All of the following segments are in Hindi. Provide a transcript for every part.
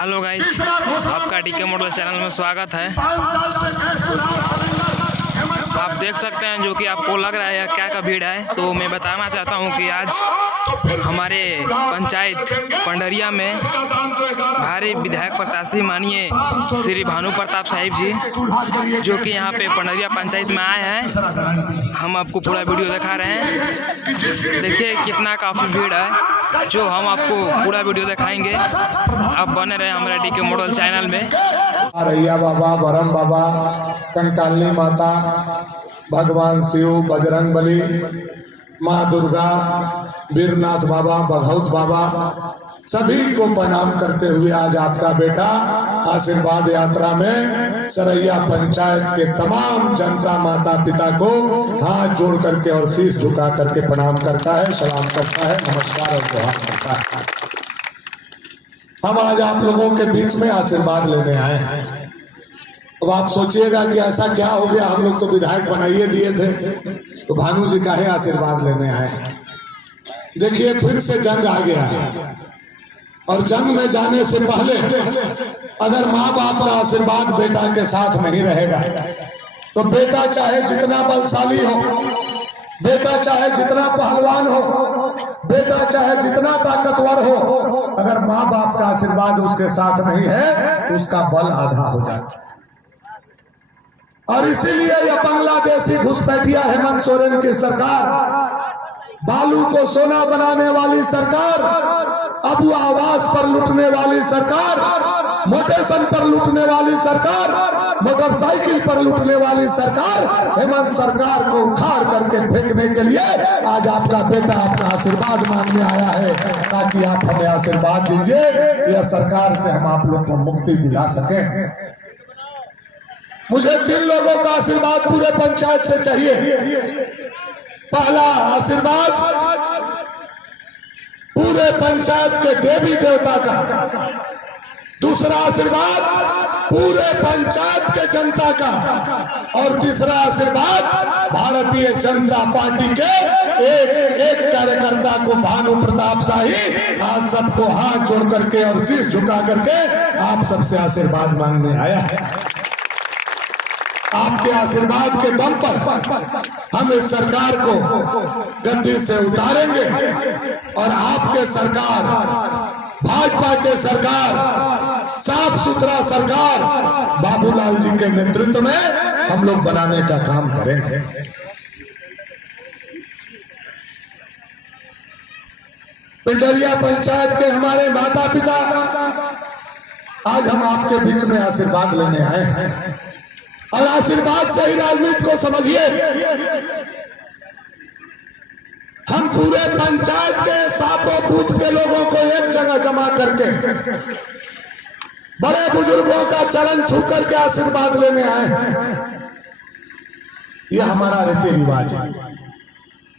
हेलो गाइस, आपका डीके मॉडल चैनल में स्वागत है। आप देख सकते हैं जो कि आपको लग रहा है क्या का भीड़ है, तो मैं बताना चाहता हूं कि आज हमारे पंचायत पंडरिया में भारी विधायक प्रत्याशी मानिए श्री भानु प्रताप साहिब जी जो कि यहां पे पंडरिया पंचायत में आए हैं। हम आपको पूरा वीडियो दिखा रहे हैं, देखिए कितना काफ़ी भीड़ है जो हम आपको पूरा वीडियो दिखाएंगे। आप बने रहे हमारे डीके मॉडल चैनल में। रैया बाबा, बरम बाबा, कंकालनी माता, भगवान शिव, बजरंग बली, माँ दुर्गा, वीरनाथ बाबा, बघौत बाबा, सभी को प्रणाम करते हुए आज आपका बेटा आशीर्वाद यात्रा में सरैया पंचायत के तमाम जनता माता पिता को हाथ जोड़ करके और शीश झुका करके प्रणाम करता है, सलाम करता है, नमस्कार और जोहार करता है। हम आज आप लोगों के बीच में आशीर्वाद लेने आए हैं। अब आप सोचिएगा कि ऐसा क्या हो गया, हम लोग तो विधायक बनाइए दिए थे, तो भानु जी काहे आशीर्वाद लेने आए हैं। देखिए फिर से जंग आ गया है और जंग में जाने से पहले अगर माँ बाप का आशीर्वाद बेटा के साथ नहीं रहेगा तो बेटा चाहे जितना बलशाली हो, बेटा चाहे जितना पहलवान हो, बेटा चाहे जितना ताकतवर हो, अगर माँ बाप का आशीर्वाद उसके साथ नहीं है तो उसका बल आधा हो जाता है। और इसीलिए यह बांग्लादेशी घुसपैठिया हेमंत सोरेन की सरकार, बालू को सोना बनाने वाली सरकार, अबू आवास पर लूटने वाली सरकार, मोटेशन पर लूटने वाली सरकार, मोटरसाइकिल पर लूटने वाली सरकार, हेमंत सरकार को उखाड़ करके फेंकने के लिए आज आपका बेटा अपना आशीर्वाद मांगने आया है, ताकि आप हमें आशीर्वाद दीजिए, यह सरकार से हम आप लोग को मुक्ति दिला सके। मुझे 3 लोगों का आशीर्वाद पूरे पंचायत से चाहिए। पहला आशीर्वाद पूरे पंचायत के देवी देवता का, दूसरा आशीर्वाद पूरे पंचायत के जनता का, और तीसरा आशीर्वाद भारतीय जनता पार्टी के एक कार्यकर्ता को भानु प्रताप शाही आज सबको हाथ जोड़ करके और शीश झुका करके आप सबसे आशीर्वाद मांगने आया है। आपके आशीर्वाद के दम पर हम इस सरकार को गद्दी से उतारेंगे और आपके सरकार, भाजपा के सरकार, साफ सुथरा सरकार बाबूलाल जी के नेतृत्व में हम लोग बनाने का काम करेंगे। पंडरिया पंचायत के हमारे माता पिता आज हम आपके बीच में आशीर्वाद लेने आए हैं, और आशीर्वाद से ही राजनीति को समझिए। हम पूरे पंचायत के 7 बूथ के लोगों को एक जगह जमा करके बड़े बुजुर्गों का चरण छू करके आशीर्वाद लेने आए हैं। यह हमारा रीति रिवाज है।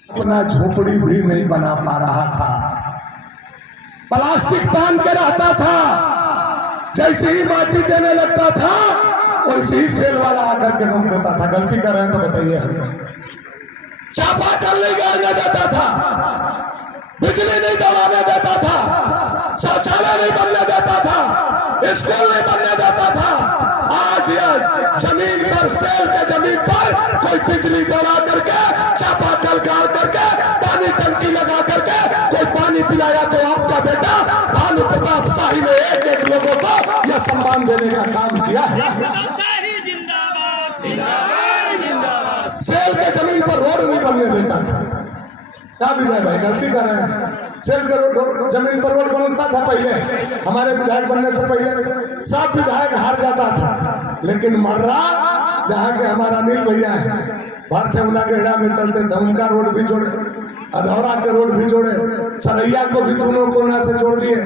अपना झोपड़ी भी नहीं बना पा रहा था, प्लास्टिक तान के रहता था, जैसे ही माटी देने लगता था वैसे ही सेल वाला आकर के रोक देता था। गलती कर रहे हैं तो बताइए। हम चापा कर नहीं गिरने देता था, बिजली नहीं दौड़ाने देता था, शौचालय नहीं बनने देता था, स्कूल नहीं बनने देता था। आज यह जमीन पर, सेल के जमीन पर कोई बिजली दौड़ा करके, चापा कल गाड़ करके, पानी टंकी लगा करके कोई पानी पिलाया तो आपका बेटा भानु प्रताप शाही ने एक लोगों को यह सम्मान देने का काम किया है। सेल के जमीन पर रोड नहीं बनने देता था। क्या विजय भाई गलती कर रहे हैं। सेल के रोड जमीन पर रोड बनता था पहले, हमारे विधायक बनने से पहले सब विधायक हार जाता था, लेकिन मर्रा जहाँ के हमारा अनिल भैया है, भरठेउना गेड़ा में चलते थे, उनका रोड भी जोड़े, अधौरा के रोड भी जोड़े, सरैया को भी दोनों कोना से जोड़ दिए।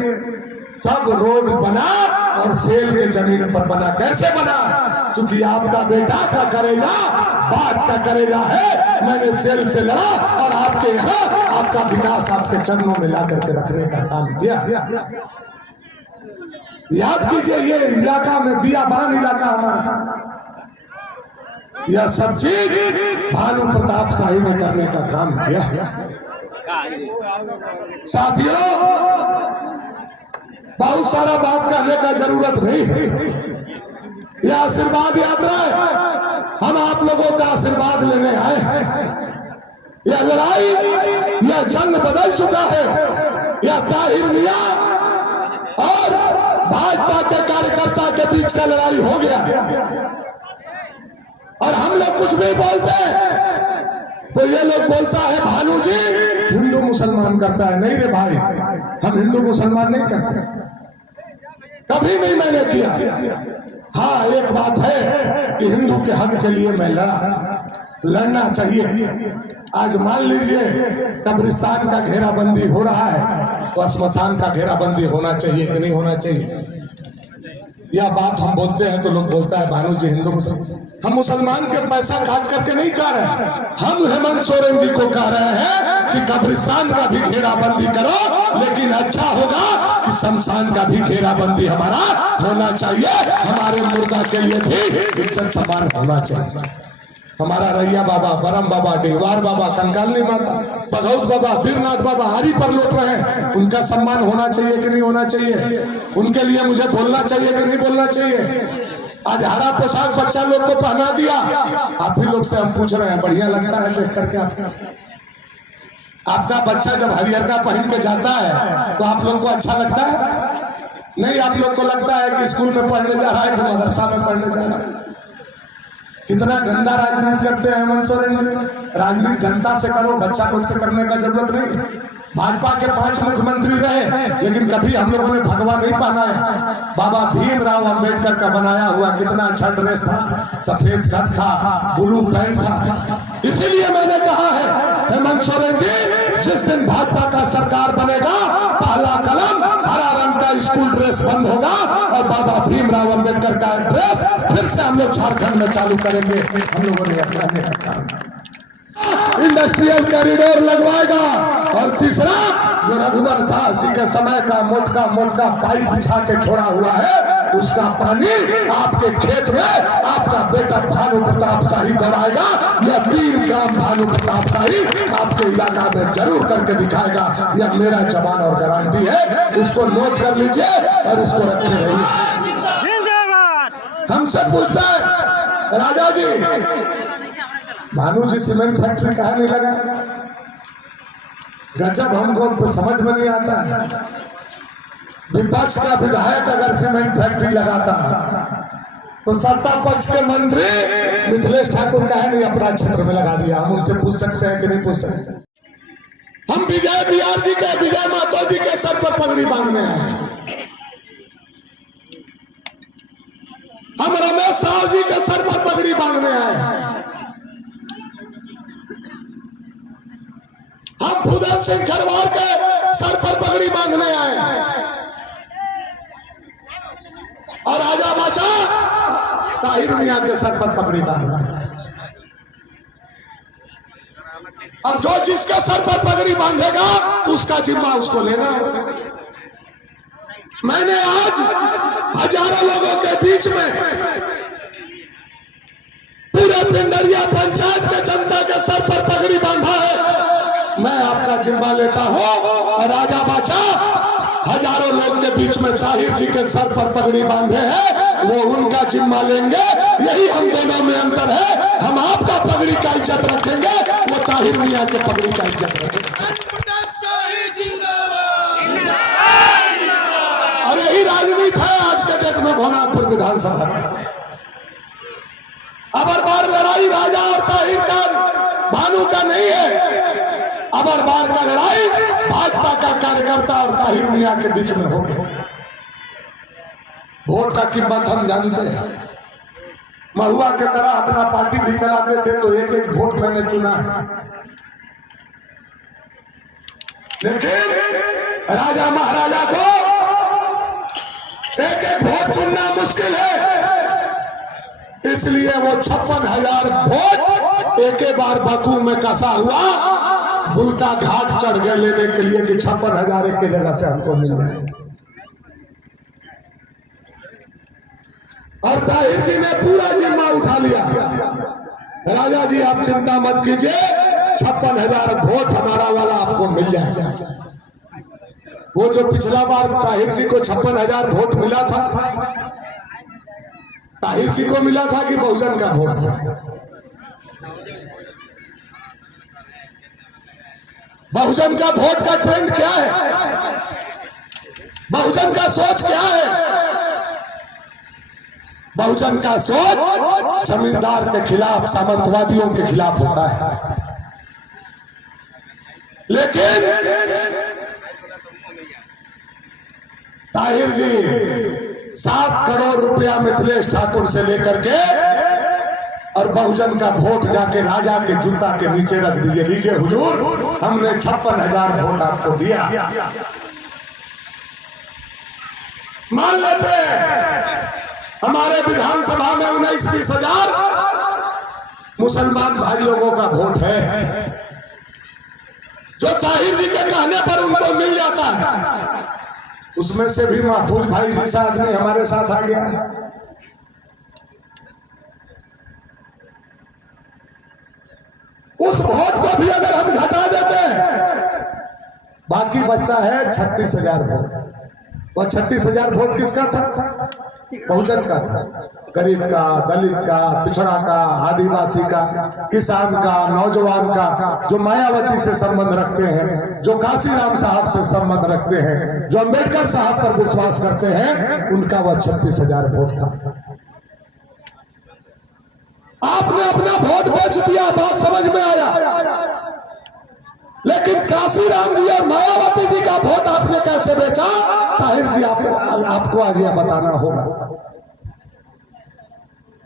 सब रोड बना और सेल के जमीन पर बना। कैसे बना? क्योंकि आपका बेटा का करेजा बात का करेजा है। मैंने सेल से लड़ा और आपके यहाँ आपका विकास आपके चरणों में ला करके रखने का काम किया। याद कीजिए, ये इलाका में बियाबान इलाका हमारा, यह सब चीज भानु प्रताप शाही ने करने का काम किया। साथियों, बहुत सारा बात कहने का जरूरत नहीं है। यह आशीर्वाद यात्रा है, हम आप लोगों का आशीर्वाद लेने आए हैं। यह लड़ाई, यह जंग बदल चुका है। यह ताहिर मियां और भाजपा के कार्यकर्ता के बीच का लड़ाई हो गया। और हम लोग कुछ भी बोलते हैं तो ये लोग बोलता है भानु जी हिंदू मुसलमान करता है। नहीं रे भाई, हम हिंदू मुसलमान नहीं करते, कभी नहीं मैंने किया। हाँ, एक बात है कि हिंदू के हक के लिए मैं लड़ना चाहिए। आज मान लीजिए कब्रिस्तान का घेराबंदी हो रहा है तो श्मशान का घेराबंदी होना चाहिए कि नहीं होना चाहिए? यह बात हम बोलते हैं तो लोग बोलता है भानु जी हिंदू मुसलमान। हम मुसलमान के पैसा काट करके नहीं कह रहे हैं, हम हेमंत सोरेन जी को कह रहे हैं कि कब्रिस्तान का भी घेराबंदी करो, लेकिन अच्छा होगा कि शमशान का भी घेराबंदी हमारा होना चाहिए। हमारे मुर्दा के लिए भी इज्जत सम्मान होना चाहिए। हमारा रैया बाबा, बरम बाबा, डेहवार बाबा, कंकालनी माता, बघौत बाबा, बीरनाथ बाबा आरी पर लौट रहे हैं, उनका सम्मान होना चाहिए कि नहीं होना चाहिए? उनके लिए मुझे बोलना चाहिए कि नहीं बोलना चाहिए? आज हरा पोशाक बच्चा लोग को पहना दिया, आप ही लोग से हम पूछ रहे हैं, बढ़िया लगता है देख करके? आपका बच्चा जब हरियर का पहन के जाता है तो आप लोग को अच्छा लगता है? नहीं, आप लोग को लगता है कि स्कूल में पढ़ने जा रहा है कि मदरसा में पढ़ने जा रहा है। कितना गंदा राजनीति करते हैं हेमंत सोरेन जी। राजनीति जनता से करो, बच्चा को उससे करने का जरूरत नहीं है। भाजपा के 5 मुख्यमंत्री रहे, लेकिन कभी हम लोगों ने भगवा नहीं पहना है। बाबा भीमराव अंबेडकर का बनाया हुआ कितना अच्छा ड्रेस था, सफेद शर्ट था, ब्लू पैंट था। इसीलिए मैंने कहा है हेमंत सोरेन जी, जिस दिन भाजपा का सरकार बनेगा, पहला कलम हरा रंग का स्कूल ड्रेस बंद होगा और बाबा भीमराव अंबेडकर का ड्रेस फिर से हम लोग झारखंड में चालू करेंगे। हम लोगों ने अपनाने का काम, इंडस्ट्रियल कॉरिडोर लगवाएगा। और तीसरा, जो रघुवर दास जी के समय का मोटका पाइप बिछा के छोड़ा हुआ है, उसका पानी आपके खेत में आपका बेटा भानु प्रताप शाही दौड़ाएगा। यह 3 काम भानु प्रताप शाही आपके इलाका में जरूर करके दिखाएगा। यह मेरा जवान और गारंटी है, उसको नोट कर लीजिए और इसको रखे रहिए। हमसे पूछता है राजा जी, भानु जी सीमेंट फैक्ट्री कहाँ नहीं लगा? गजब, हमको समझ में नहीं आता है। विपक्ष का विधायक अगर सीमेंट फैक्ट्री लगाता तो सत्ता पक्ष के मंत्री मिथिलेश ठाकुर कहे नहीं अपना क्षेत्र में लगा दिया? हम उनसे पूछ सकते हैं कि नहीं पूछ सकते? हम विजय बिहार जी के, विजय मातो जी के सर पर पगड़ी बांधने हैं। हम रमेश साहु जी के सर पर पगड़ी बांधने आए। हम फुदन सिंह खरवार के सर पर पगड़ी बांधने आए और राजा बाचा ताहिर मियां के सर पर पगड़ी बांधना। अब जो जिसके सर पर पगड़ी बांधेगा उसका जिम्मा उसको लेना होगा। मैंने आज हजारों लोगों के बीच में पूरे पिंडरिया पंचायत के जनता के सर पर पगड़ी बांधा है। मैं आपका जिम्मा लेता हूं। राजा बाचा हजारों लोग के बीच में ताहिर जी के सर पर पगड़ी बांधे हैं, वो उनका जिम्मा लेंगे। यही हम दोनों में अंतर है। हम आपका पगड़ी का इज्जत रखेंगे, वो ताहिर मियां के पगड़ी का इज्जत रखेंगे। और यही राजनीति है आज के डेट में भोनापुर विधानसभा में। अबर बार लड़ाई राजा और ताहिर का, भानु का नहीं है। अबर बार का लड़ाई भाजपा का कार्यकर्ता और ताहिर मियां के बीच में होगी। वोट का कीमत हम जानते हैं। महुआ की तरह अपना पार्टी भी चलाते थे तो एक एक वोट मैंने चुना है, लेकिन राजा महाराजा को एक एक वोट चुनना मुश्किल है। इसलिए वो 56,000 वोट एक बार बकू में कसा हुआ बुलका घाट चढ़ गए लेने के लिए कि 56,000 एक जगह से हमको मिल जाए। और ताहिर जी ने पूरा जिम्मा उठा लिया। राजा जी आप चिंता मत कीजिए, 56,000 वोट हमारा वाला आपको मिल जाएगा। वो जो पिछला बार ताहिर जी को 56,000 वोट मिला था, ताहिर जी को मिला था कि बहुजन का वोट था? बहुजन का वोट का ट्रेंड क्या है? बहुजन का सोच क्या है? बहुजन का सोच जमींदार के खिलाफ, सामंतवादियों के खिलाफ होता है। लेकिन ताहिर जी 7 करोड़ रुपया मिथिलेश ठाकुर से लेकर के और बहुजन का वोट जाके राजा के जूता के नीचे रख दीजिए। लीजिए हुजूर, हमने 56,000 वोट आपको दिया। मान लेते हमारे विधानसभा में 19-20,000 मुसलमान भाई लोगों का वोट है, जो ताहिर जी के कहने पर उनको मिल जाता है। उसमें से भी महफूज भाई जैसा आदमी हमारे साथ आ गया। उस वोट को भी अगर हम घटा देते हैं, बाकी बचता है 36,000 वोट। वह 36,000 वोट किसका था? बहुजन का था। गरीब का, दलित का, पिछड़ा का, आदिवासी का, किसान का, नौजवान का, जो मायावती से संबंध रखते हैं, जो काशीराम साहब से संबंध रखते हैं, जो अंबेडकर साहब पर विश्वास करते हैं, उनका वह 36,000 वोट था। आपने अपना वोट बेच दिया, बात समझ में आया। लेकिन काशीराम जी और मायावती जी का वोट आपने कैसे बेचा? ताहिर जी आपको आज यह बताना होगा।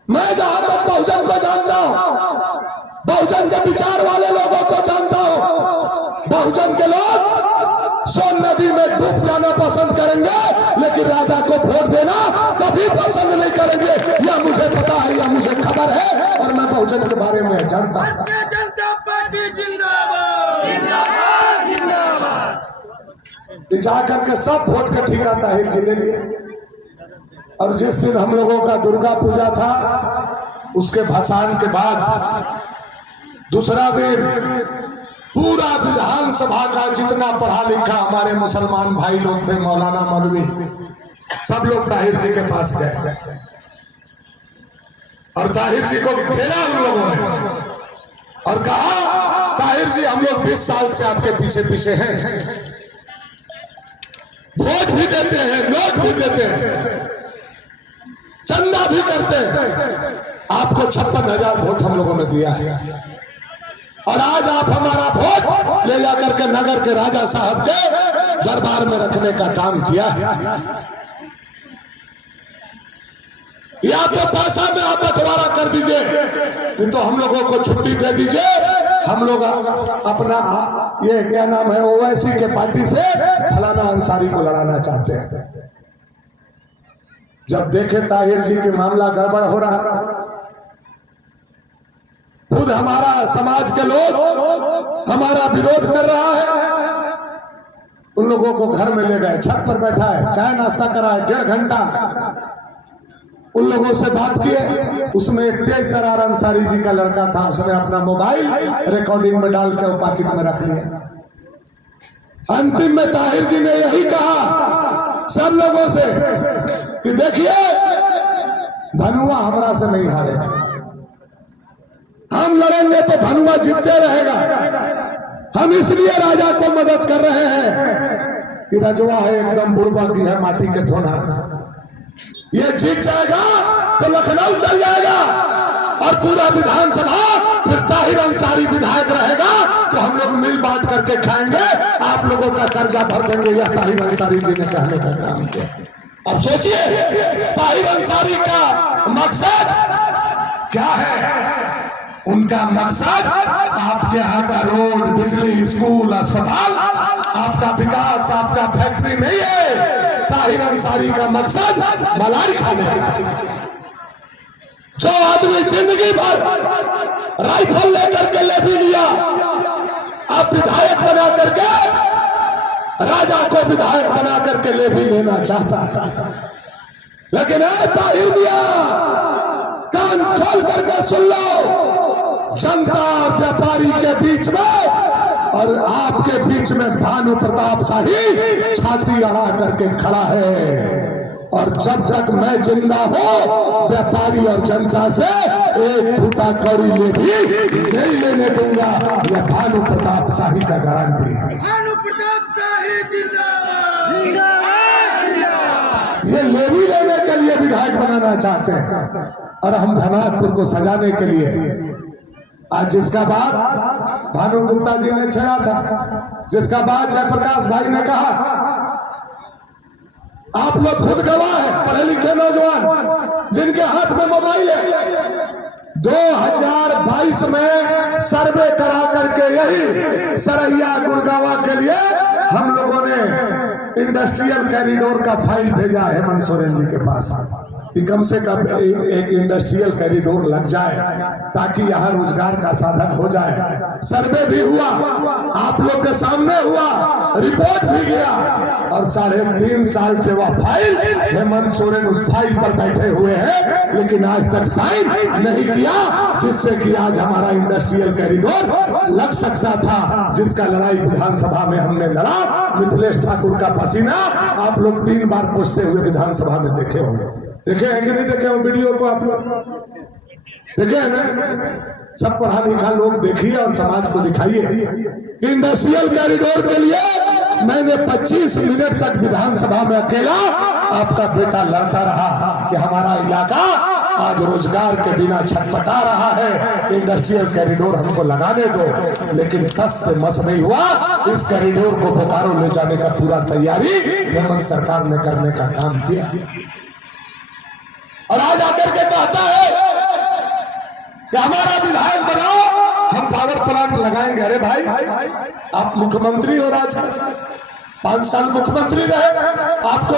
मैं जहां तक बहुजन को जानता हूं, बहुजन के विचार वाले लोगों को जानता हूं, बहुजन के लोग सोन नदी में डूब जाना पसंद करेंगे, लेकिन राजा को वोट देना कभी पसंद नहीं करेंगे। यह मुझे पता है, यह मुझे खबर है, और मैं बहुजन के बारे में जानता हूं। जाकर के सब वोट का ठिका ताहिर जी ले लिए। और जिस दिन हम लोगों का दुर्गा पूजा था, उसके भसान के बाद दूसरा दिन पूरा विधानसभा का जितना पढ़ा लिखा हमारे मुसलमान भाई लोग थे, मौलाना मौलवी, सब लोग ताहिर जी के पास गए और ताहिर जी को घेरा हम लोगों ने और कहा, ताहिर जी हम लोग 20 साल से आपके पीछे पीछे हैं, वोट भी देते हैं, नोट भी देते हैं, चंदा भी करते हैं, आपको 56,000 वोट हम लोगों ने दिया है, और आज आप हमारा वोट ले जाकर के नगर के राजा साहब के दरबार में रखने का काम किया है। या तो पैसा में आप बंटवारा कर दीजिए, नहीं तो हम लोगों को छुट्टी दे दीजिए। हम लोग अपना ये क्या नाम है, ओवैसी के पार्टी से फलाना अंसारी को लड़ाना चाहते हैं। जब देखे ताहिर जी के मामला गड़बड़ हो रहा, खुद हमारा समाज के लोग हमारा विरोध कर रहा है, उन लोगों को घर में ले गए, छत पर बैठा है, चाय नाश्ता कराए, 1.5 घंटा उन लोगों से बात किए। उसमें एक तेज तरार अंसारी जी का लड़का था, उसने अपना मोबाइल रिकॉर्डिंग में डाल के पॉकेट में रख लिया। अंतिम में ताहिर जी ने यही कहा सब लोगों से कि देखिए, भनुआ हमरा से नहीं हारेगा, हम लड़ेंगे तो भनुआ जीतते रहेगा। हम इसलिए राजा को मदद कर रहे हैं कि रजवा है एकदम बुढ़वा की है, माटी के थोड़ा, ये जीत जाएगा तो लखनऊ चल जाएगा और पूरा विधानसभा फिर ताहिर अंसारी विधायक रहेगा, तो हम लोग मिल बांट करके खाएंगे, आप लोगों का कर्जा भर देंगे। यह ताहिर अंसारी जी ने कहने का काम किया। अब सोचिए ताहिर अंसारी का मकसद क्या है? उनका मकसद आपके यहाँ का रोड, बिजली, स्कूल, अस्पताल, आपका विकास, आपका फैक्ट्री नहीं है। ताहिर अंसारी का मकसद मलाई खाने का। जो आदमी जिंदगी भर राइफल लेकर के ले भी लिया, आप विधायक बना करके, राजा को विधायक बना करके ले भी लेना चाहता है। लेकिन ताहिर मियां, कान खोल करके सुन लो, जनता व्यापारी के बीच में और आपके बीच में भानु प्रताप शाही छाती अड़ा करके खड़ा है। और जब तक मैं जिंदा हूँ व्यापारी और जनता से एक फूटा कौड़ी ले भी नहीं लेने दूंगा। यह भानु प्रताप शाही का गारंटी है। भानु प्रताप शाही जिंदाबाद। ये लेवी लेने के लिए विधायक बनाना चाहते हैं और हम धनापुर को सजाने के लिए। आज जिसका बात भानु गुप्ता जी ने छेड़ा था, जिसका बात जयप्रकाश भाई ने कहा, आप लोग खुद गवाह है, पढ़े लिखे नौजवान जिनके हाथ में मोबाइल है। 2022 में सर्वे करा करके यही सरैया गुड़गावा के लिए हम लोगों ने इंडस्ट्रियल कॉरिडोर का फाइल भेजा है हेमंत सोरेन जी के पास कि कम से कम एक इंडस्ट्रियल कॉरिडोर लग जाए ताकि यहाँ रोजगार का साधन हो जाए। सर्वे भी हुआ, आप लोग के सामने हुआ, रिपोर्ट भी गया और 3.5 साल से वह फाइल हेमंत सोरेन उस फाइल पर बैठे हुए हैं, लेकिन आज तक साइन नहीं किया, जिससे कि आज हमारा इंडस्ट्रियल कॉरिडोर लग सकता था, जिसका लड़ाई विधानसभा में हमने लड़ा। मिथिलेश ठाकुर का पसीना आप लोग 3 बार पूछते हुए विधानसभा में देखे होंगे। देखे हैं कि नहीं देखे हो वीडियो को आप लोग? देखे हैं ना? सब पढ़ा लिखा लोग देखिए और समाज को दिखाइए। इंडस्ट्रियल कॉरिडोर के लिए मैंने 25 मिनट तक विधानसभा में अकेला आपका बेटा लड़ता रहा कि हमारा इलाका आज रोजगार के बिना छटपटा रहा है, इंडस्ट्रियल कॉरिडोर हमको लगाने दो। लेकिन कस से मस नहीं हुआ। इस कॉरिडोर को बोकारो ले जाने का पूरा तैयारी हेमंत सरकार ने करने का काम किया और आज आकर के कहता है कि हमारा विधायक बनाओ, हम पावर प्लांट लगाएंगे। अरे भाई, आप मुख्यमंत्री हो राज्य का, 5 साल मुख्यमंत्री रहे, आपको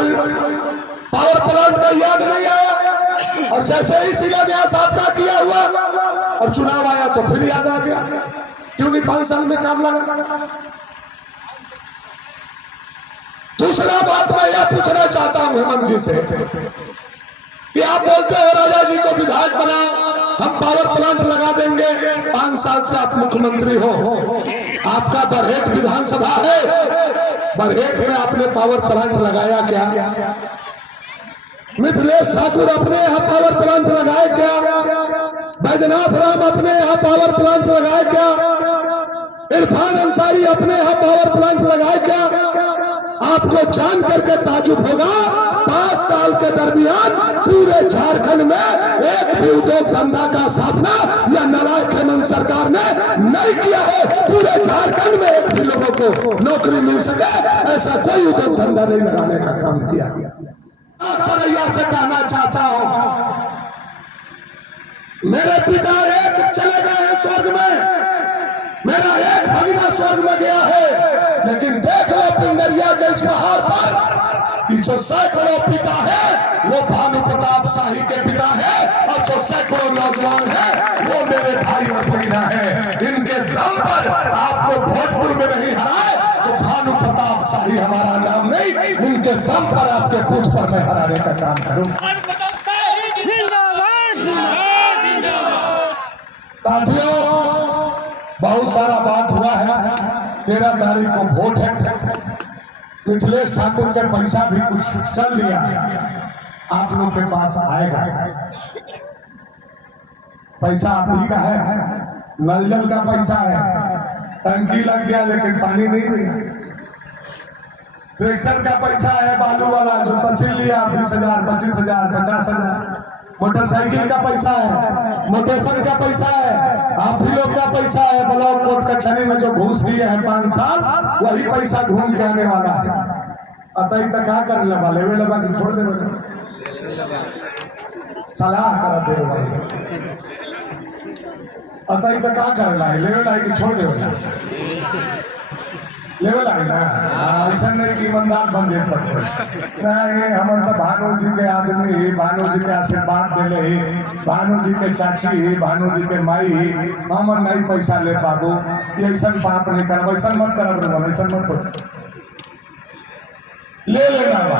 पावर प्लांट का याद नहीं आया? और जैसे ही शिलान्यास आपका किया हुआ और चुनाव आया तो फिर याद आ गया, क्यों नहीं 5 साल में काम लगा? दूसरा बात मैं यह पूछना चाहता हूं हेमंत जी से कि आप बोलते हो राजा जी को विधायक बनाओ, हम पावर प्लांट लगा देंगे। 5 साल से आप मुख्यमंत्री हो, आपका बरहेट विधानसभा है, बरहेट में आपने पावर प्लांट लगाया क्या? मिथिलेश ठाकुर अपने यहाँ पावर प्लांट लगाए क्या? बैजनाथ राम अपने यहाँ पावर प्लांट लगाए क्या? इरफान अंसारी अपने यहाँ पावर प्लांट लगाए क्या? आपको जान करके ताजुब होगा, 5 साल के दरमियान पूरे झारखंड में एक भी उद्योग धंधा का स्थापना या नालायक हेमंत सरकार ने नहीं किया है। पूरे झारखंड में एक भी लोगों को नौकरी मिल सके ऐसा कोई उद्योग धंधा नहीं लगाने का काम किया गया। सरैया से कहना चाहता हूं, मेरे पिता एक चले गए हैं स्वर्ग में, मेरा एक भगना स्वर्ग में गया है, लेकिन देख लो पिंडरिया के इस पहाड़ पर कि जो सैकड़ों पिता है वो भानु प्रताप शाही के पिता है और जो सैकड़ों नौजवान है वो मेरे भाई और भगना है। इनके दम पर आपको भोजपुर में नहीं हराए तो भानु प्रताप शाही हमारा नाम नहीं, इनके दम पर आपके बूथ पर मैं हराने का काम करूंगा। साथियों, बहुत सारा बात हुआ है, 13 तारीख को वोट है। मिथिलेश ठाकुर के पैसा भी कुछ चल दिया है, आप लोग के पास आएगा। पैसा आप ही का है, नल जल का पैसा है, टंकी लग गया लेकिन पानी नहीं मिला। ट्रैक्टर का पैसा है, बालू वाला जो तहसील लिया 20,000, 25,000, 50,000। मोटरसाइकिल का पैसा है, मोटेशन का पैसा है, आप ही लोग का पैसा है। ब्लॉक कोर्ट कचहरी में जो घूस दिए हैं 5 साल, वही पैसा घूम के आने वाला है। अतः तक क्या कर लगा लेवे लगा कि छोड़ दे, सलाह करा दे अतः तक क्या कर ला लेवे ला कि छोड़ दे लेवल है ना, ऐसा नहीं कि ईमानदार बन जाए सकते नहीं। हमारे तो भानु जी के आदमी, भानु जी के आशीर्वाद दिले, भानु जी के चाची, भानु जी के माई, हम नहीं पैसा ले पाबो, ये ऐसा बात नहीं कर, ऐसा मत कर, ऐसा मत सोच। ले लेना बा,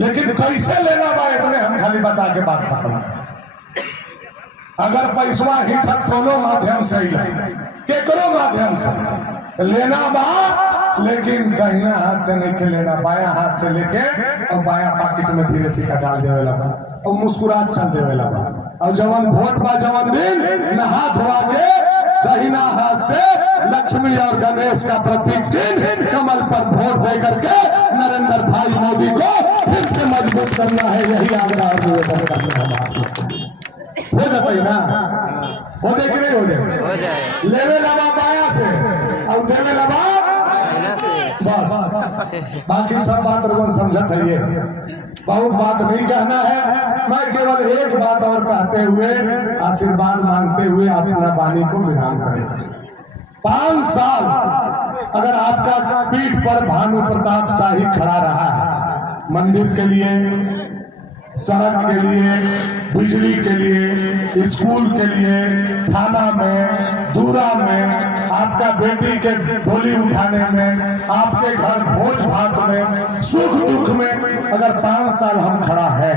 लेकिन कैसे लेना बा इतने हम खाली बता के बात खत्म। अगर पैसवा हिठत कोनो माध्यम से ही केकरो माध्यम से लेना बा, लेकिन दाहिना हाथ से नहीं लेना, बायां हाथ से लेके और बायां पॉकेट में धीरे सिक्का डाल देवे लगा और मुस्कुराहट चल देवे लगा। और जवन वोट बा जवन दिन नहा धोवा के दाहिना हाथ से लक्ष्मी और गणेश का प्रतीक चिन्ह कमल पर वोट दे करके नरेंद्र भाई मोदी को फिर से मजबूत करना है। यही आग्रह और निवेदन करना है हम आप लोग को। हो जाता ही ना, हो जाए कि नहीं हो जाए? लेवे लगा बाया से और देवे लगा बस, बाकी सब बात रोज समझत है। ये बहुत बात नहीं कहना है, मैं केवल एक बात और कहते हुए आशीर्वाद मांगते हुए अपना वाणी को विराम करें। 5 साल अगर आपका पीठ पर भानु प्रताप शाही खड़ा रहा है, मंदिर के लिए, सड़क के लिए, बिजली के लिए, स्कूल के लिए, थाना में, दूरा में, आपका बेटी के डोली उठाने में, आपके घर भोज भात में, सुख दुख में अगर 5 साल हम खड़ा है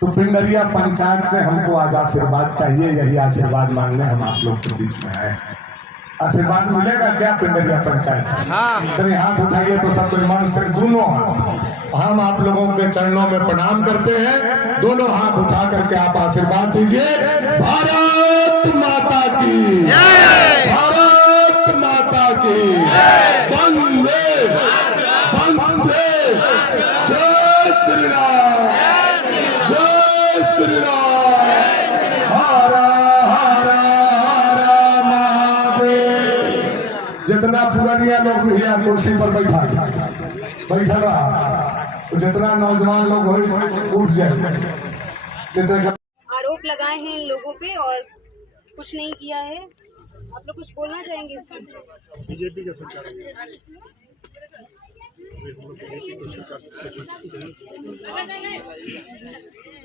तो पिंडरिया पंचायत से हमको आज आशीर्वाद चाहिए। यही आशीर्वाद मांगने हम आप लोग के बीच में आए। आशीर्वाद मिलेगा क्या पिंडरिया पंचायत से? तभी हाथ उठाइए तो सब कोई मन से, दोनों हाथ हम आप लोगों के चरणों में प्रणाम करते हैं। दोनों हाथ उठा करके आप आशीर्वाद दीजिए। भारत माता की जय, भारत माता की वंदे वंदे, जय श्री राम, जय श्री राम, हर हर हर महादेव। जितना पुरानिया लोग भी यहाँ कुर्सी पर बैठा रहा, जितना नौजवान लोग हो उठ जाए। आरोप लगाए हैं इन लोगों पे और कुछ नहीं किया है। आप लोग कुछ बोलना चाहेंगे इस चीज पे? बीजेपी का सरकार है।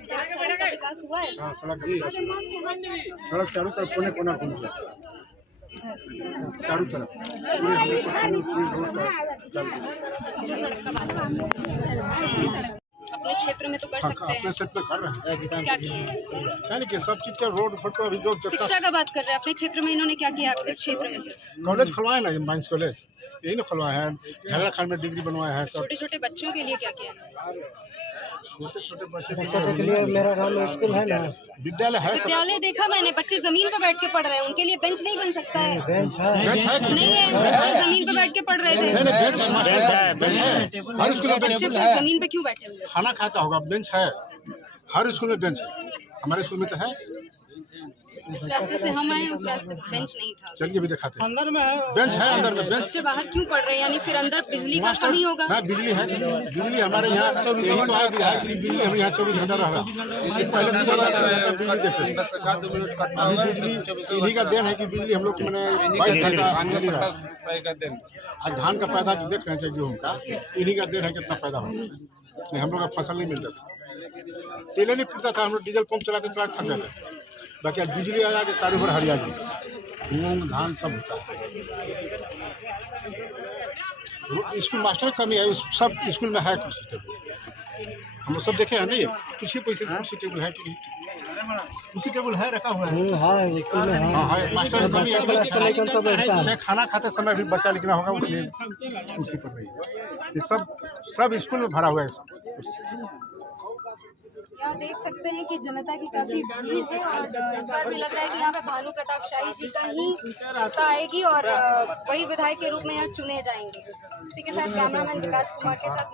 सड़क का विकास हुआ है? हाँ, सड़क चारों तरफ कोने कोना घूम चारों तरफ पूरे रोड का जो सड़क का बात है अपने क्षेत्र में तो कर सकते हैं। अपने क्षेत्र कर रहे हैं। क्या किए? यानी कि सब चीज का रोड फोटो अभी जो शिक्षा का बात कर रहे हैं, अपने क्षेत्र में इन्होंने क्या किया इस क्षेत्र में से? कॉलेज खुलवाए ना, माइंस कॉलेज यही ना खुलवाए हैं, झगड़ा खान में डिग्री बनवाए हैं। सब छोटे छोटे बच्चों के लिए क्या किया? छोटे छोटे बच्चे के लिए मेरा गाँव में स्कूल है ना, विद्यालय है। विद्यालय देखा मैंने, बच्चे जमीन पर बैठ के पढ़ रहे हैं, उनके लिए बेंच नहीं बन सकता है? बेंच है, बेंच है कि नहीं है, बच्चे जमीन पर बैठ के पढ़ रहे थे। नहीं बेंच है, बेंच है हर स्कूल में। बच्चे फिर जमीन पे क्यों बैठे हुए? खाना खाता होगा, बेंच है हर स्कूल में, बेंच है हमारे स्कूल में तो है। जिस रास्ते से हम आए उस रास्ते पे बेंच नहीं था। चलिए भी दिखाते हैं, अंदर में है बेंच है, अंदर में बेंच। बच्चे बाहर क्यों पढ़ रहे हैं? यानी फिर अंदर बिजली का कमी होगा? हाँ बिजली है, बिजली हमारे यहाँ यही तो है विधायक की बिजली हम यहाँ 24 घंटा रहा। इस पहले बिजली देखे, अभी बिजली इन्हीं का देन है कि बिजली हम लोग मैंने 22 घंटा मिली रहा। आज धान का पैदा देख रहे हैं गेहूँ का, इन्हीं का देन है कितना पैदा हो। नहीं हम लोग का फसल नहीं मिलता था, तेल नहीं पिटता था, हम लोग डीजल पंप चलाते चलाते थक जाते। बाकी आज बिजली आ जाके चारों भर हरियाली, मूंग धान सब होता है। स्कूल मास्टर कमी है, सब स्कूल में है कुर्सी टेबल, हम लोग सब देखे हैं नहीं, कुछ ही पैसे कुर्सी टेबल है कि कुर्सी टेबल है रखा हुआ है। हाँ स्कूल में है। हाँ है, मास्टर कमी है। खाना खाते समय भी बच्चा लिखना होगा, उसलिए कुर्सी पर नहीं है। ये सब स्कूल में भरा हुआ है। यहाँ देख सकते हैं कि जनता की काफी भीड़ है और इस बार भी लग रहा है कि यहाँ पे भानु प्रताप शाही जी का ही सत्ता आएगी और वही विधायक के रूप में यहाँ चुने जाएंगे। इसी के साथ कैमरामैन विकास कुमार के साथ